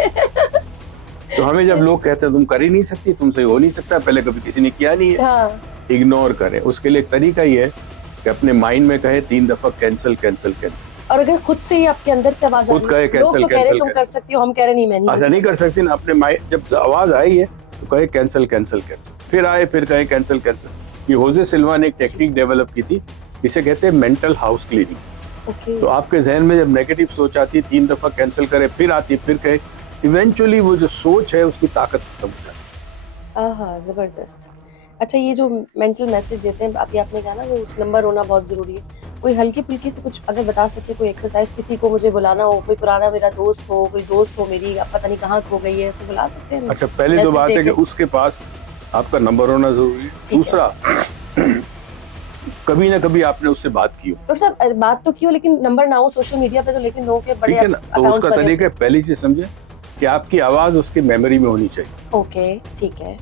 तो हमें जब लोग कहते हैं तुम कर ही नहीं सकती, तुमसे हो नहीं सकता, पहले कभी किसी ने किया नहीं है, इग्नोर करें। उसके लिए एक तरीका ही है कि अपने माइंड में कहे 3 दफा कैंसिल कैंसिल कैंसिल। और अगर खुद से ही आपके अंदर से आवाज खुद कहे कैंसिल, लोग तो कह रहे तुम कर सकती हो, हम कह रहे नहीं मैं नहीं। अच्छा नहीं कर सकती ना, अपने माइंड जब आवाज आई है तो कहे कैंसिल कैंसिल कैंसिल, फिर आए फिर कहे कैंसिल कैंसिल। ये होजे सिल्वा ने एक टेक्निक डेवलप की थी, इसे कहते हैं मेंटल हाउस क्लीनिंग। तो आपके जहन में जब नेगेटिव सोच आती है, 3 दफा कैंसिल करे, फिर आती, फिर कहे, इवेंचुअली वो जो सोच है उसकी ताकत खत्म हो जाती है। जबरदस्त। अच्छा, ये जो मेंटल मैसेज देते हैं, अभी आपने कहा ना वो उस नंबर होना बहुत जरूरी है, कोई हल्की फुल्की से कुछ अगर बता सके, कोई एक्सरसाइज, किसी को मुझे बुलाना हो, कोई पुराना मेरा दोस्त हो, कोई दोस्त हो मेरी, अब पता नहीं कहाँ खो गई है, उसे बुला सकते हैं? अच्छा, पहले तो बात है कि उसके पास आपका नंबर होना जरूरी है। दूसरा, कभी ना कभी आपने उससे बात की हो। तो सब बात तो की हो, लेकिन नंबर ना हो सोशल मीडिया पे, तो लेकिन लोगों के बड़े तो उसका तरीका है, पहली चीज समझे कि आपकी आवाज उसके मेमोरी में होनी चाहिए। ओके, ठीक है।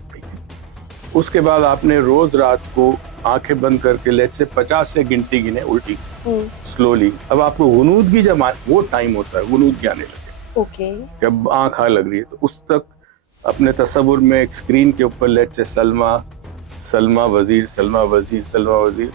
उसके बाद आपने रोज रात को आंखें बंद करके लेट से 50 से गिनती गिने उल्टी स्लोली। अब आपको गुनूदगी जब वो टाइम होता है, गुनूदगी आने लगे, ओके, जब आंख आ लग रही है, तो उस तक अपने तसव्वुर में एक स्क्रीन के ऊपर लेट से सलमा, सलमा वजीर, सलमा वजीर, सलमा वजीर,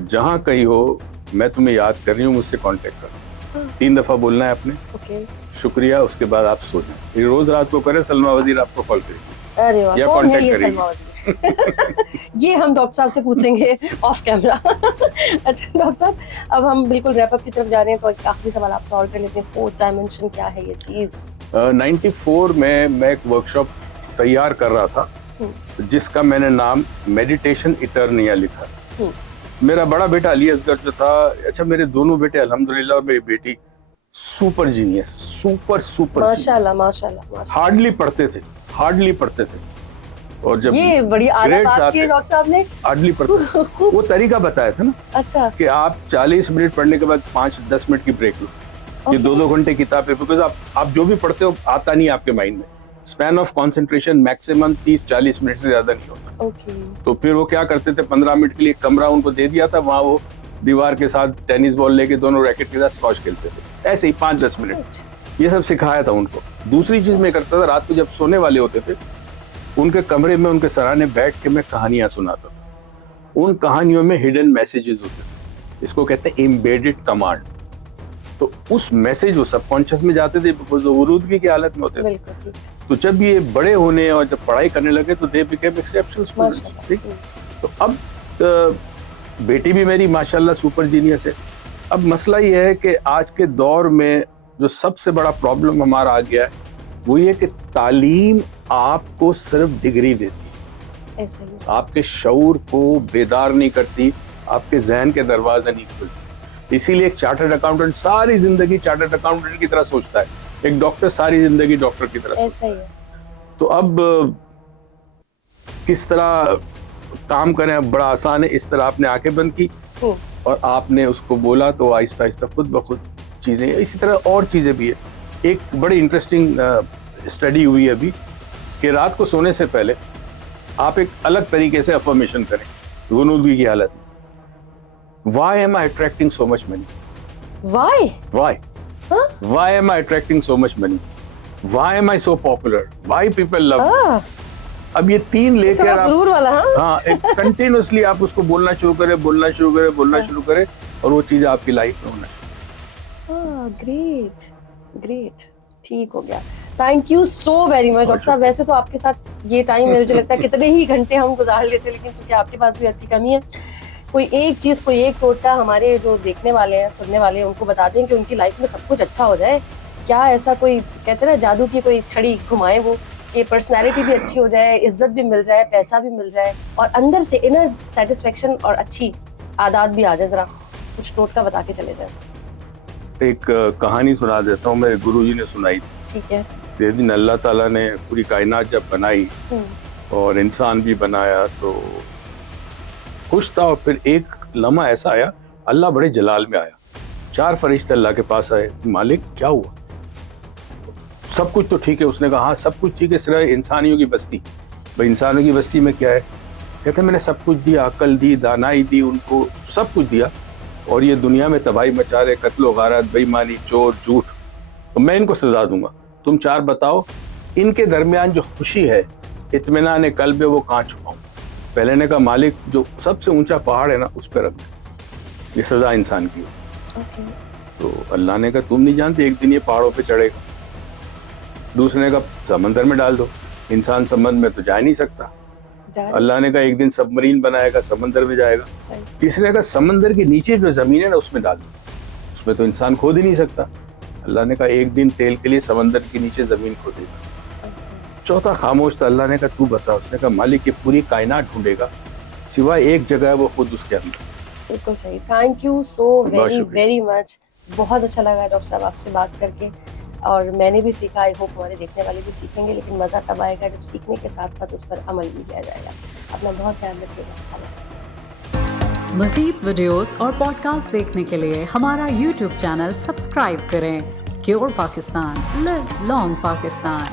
जहां कहीं हो मैं तुम्हें याद कर रही हूँ, मुझसे कांटेक्ट करो। 3 दफा बोलना है आपने, ओके। शुक्रिया, उसके बाद आप सो जाएं। ये रोज रात को करें, सलमा वजीर आपको कॉल करेगी अरे वाह, या कौन है कांटेक्ट ये करेगी। सलमा वजीर? ये हम डॉक्टर साहब से पूछेंगे ऑफ कैमरा। अच्छा डॉक्टर साहब, अब हम बिल्कुल रैप अप की तरफ जा रहे हैं, तो एक आखिरी सवाल आपसे और कर लेते हैं। 4th डायमेंशन क्या है ये चीज? 94 में मैं एक वर्कशॉप तैयार कर रहा था जिसका मैंने नाम मेडिटेशन इटर्निया लिखा। मेरा बड़ा बेटा अली असगर जो था, अच्छा मेरे दोनों बेटे अल्हम्दुलिल्लाह, और मेरी बेटी सुपर जीनियस, सुपर माशाल्लाह माशाल्लाह। हार्डली पढ़ते थे। और जब ये बड़ी आला grades बात की है आते, डॉक्टर साहब ने। हार्डली पढ़ते थे। वो तरीका बताया था ना अच्छा। कि आप 40 मिनट पढ़ने के बाद 5-10 मिनट की ब्रेक लो। ये 2-2 घंटे किताब है, बिकॉज आप जो भी पढ़ते हो आता नहीं आपके माइंड में। Span of concentration maximum 30-40 minute से ज्यादा नहीं होता। ओके। तो फिर वो क्या करते थे, 15 मिनट के लिए कमरा उनको दे दिया था, वहां वो दीवार के साथ टेनिस बॉल लेके दोनों रैकेट के साथ स्क्वॉश खेलते थे, ऐसे ही 5-10 मिनट। ये सब सिखाया था उनको। दूसरी चीज मैं करता था, रात को जब सोने वाले होते थे, उनके कमरे में उनके सराहने बैठ के मैं कहानियां सुनाता था। उन कहानियों में हिडन मैसेजेस होते थे, इसको कहते हैं एम्बेडेड कमांड। तो उस मैसेज वो सबकॉन्शियस में जाते थे, वो वरूदगी की हालत में होते थे। बिल्कुल ठीक। तो जब ये बड़े होने और जब पढ़ाई करने लगे तो दे बिकेम एक्सेप्शनल स्टूडेंट्स। ठीक, तो अब बेटी भी मेरी माशाल्लाह सुपर जीनियस है। अब मसला ये है कि आज के दौर में जो सबसे बड़ा प्रॉब्लम हमारा आ गया है वो ये कि तालीम आपको सिर्फ डिग्री देती है, ऐसे ही। आपके शऊर को बेदार नहीं करती, आपके जहन के दरवाजे नहीं खुलते। इसीलिए एक चार्टर्ड अकाउंटेंट सारी जिंदगी चार्टर्ड अकाउंटेंट की तरह सोचता है, एक डॉक्टर सारी जिंदगी डॉक्टर की तरह ऐसा ही है। तो अब किस तरह काम करें, बड़ा आसान है। इस तरह आपने आंखें बंद की और आपने उसको बोला तो आहिस्ता आहिस्ता खुद ब खुद चीजें। इसी तरह और चीजें भी है। एक बड़ी इंटरेस्टिंग स्टडी हुई है अभी कि रात को सोने से पहले आप एक अलग तरीके से अफर्मेशन करें गुनूदगी की हालत में। Why am I attracting so much money? Why? Why am I attracting so much money? Why am I so popular? Why people love me? अब ये 3 लेकर आप गुरूर वाला। हाँ, एक कंटिन्यूअसली आप उसको बोलना शुरू करें और वो चीजें आपकी लाइफ में होना चाहिए। ग्रेट, ठीक हो गया। Thank you so very much doctor साहब। वैसे तो आपके साथ ये टाइम मुझे लगता है कितने ही घंटे हम गुजार लेते, लेकिन चूंकि आपके पास भी वक्त की कमी है, कोई एक चीज, कोई एक टोटका हमारे जो देखने वाले हैं, सुनने वाले हैं, उनको बता दें कि उनकी लाइफ में सब कुछ अच्छा हो जाए। क्या ऐसा कोई कहते हैं ना जादू की कोई छड़ी घुमाए वो, कि पर्सनैलिटी भी अच्छी हो जाए, इज्जत भी मिल जाए, पैसा भी मिल जाए और अंदर से इनर सेटिस्फेक्शन और अच्छी आदत भी आ जाए? जरा कुछ टोटका बता के चले जाए। एक कहानी सुना देता हूँ, मेरे गुरुजी ने सुनाई थी। ठीक है। जिस दिन अल्लाह ताला ने पूरी कायनात जब बनाई और इंसान भी बनाया तो खुश था, और फिर एक लम्हा ऐसा आया, अल्लाह बड़े जलाल में आया। 4 फरिश्ते अल्लाह के पास आए, मालिक क्या हुआ? सब कुछ तो ठीक है। उसने कहा हाँ सब कुछ ठीक है, सिर्फ इंसानियों की बस्ती। भाई इंसानों की बस्ती में क्या है? कहते मैंने सब कुछ दिया, अकल दी, दानाई दी, उनको सब कुछ दिया, और ये दुनिया में तबाही मचा रहे, कत्लो गारत, बेईमानी, चोर, झूठ, तो मैं इनको सजा दूंगा। तुम 4 बताओ, इनके दरमियान जो खुशी है, इत्मीनान कल्ब है, वो कहाँ छुपाऊं? पहले ने कहा मालिक जो सबसे ऊंचा पहाड़ है ना उस पर रख दे, ये सजा इंसान की। तो अल्लाह ने कहा तुम नहीं जानते, एक दिन ये पहाड़ों पे चढ़ेगा। दूसरे ने कहा समंदर में डाल दो, इंसान समंदर में तो जा नहीं सकता। अल्लाह ने कहा एक दिन सबमरीन बनाएगा, समंदर में जाएगा। तीसरे ने कहा समंदर के नीचे जो जमीन है ना उसमें डाल दो, उसमें तो इंसान खोद ही नहीं सकता। अल्लाह ने कहा एक दिन तेल के लिए समंदर के नीचे जमीन खोदेगा। चौथा खामोश था। अल्लाह ने कहा तू बता। उसने कहा मालिक ये पूरी कायनात ढूंढेगा, सिवाय एक जगह है वो खुद उसके अंदर। बिल्कुल सही। Thank you so very much. बहुत अच्छा लगा डॉक्टर साहब आपसे बात करके, और मैंने भी सीखा, आई होप हमारे देखने वाले भी सीखेंगे, लेकिन मज़ा तब आएगा जब सीखने के साथ साथ उस पर अमल भी किया जाएगा। अपना बहुत ख्याल रखिएगा। मज़ीद वीडियोस और पॉडकास्ट देखने के लिए हमारा YouTube चैनल सब्सक्राइब करें। Cure Pakistan, live long Pakistan.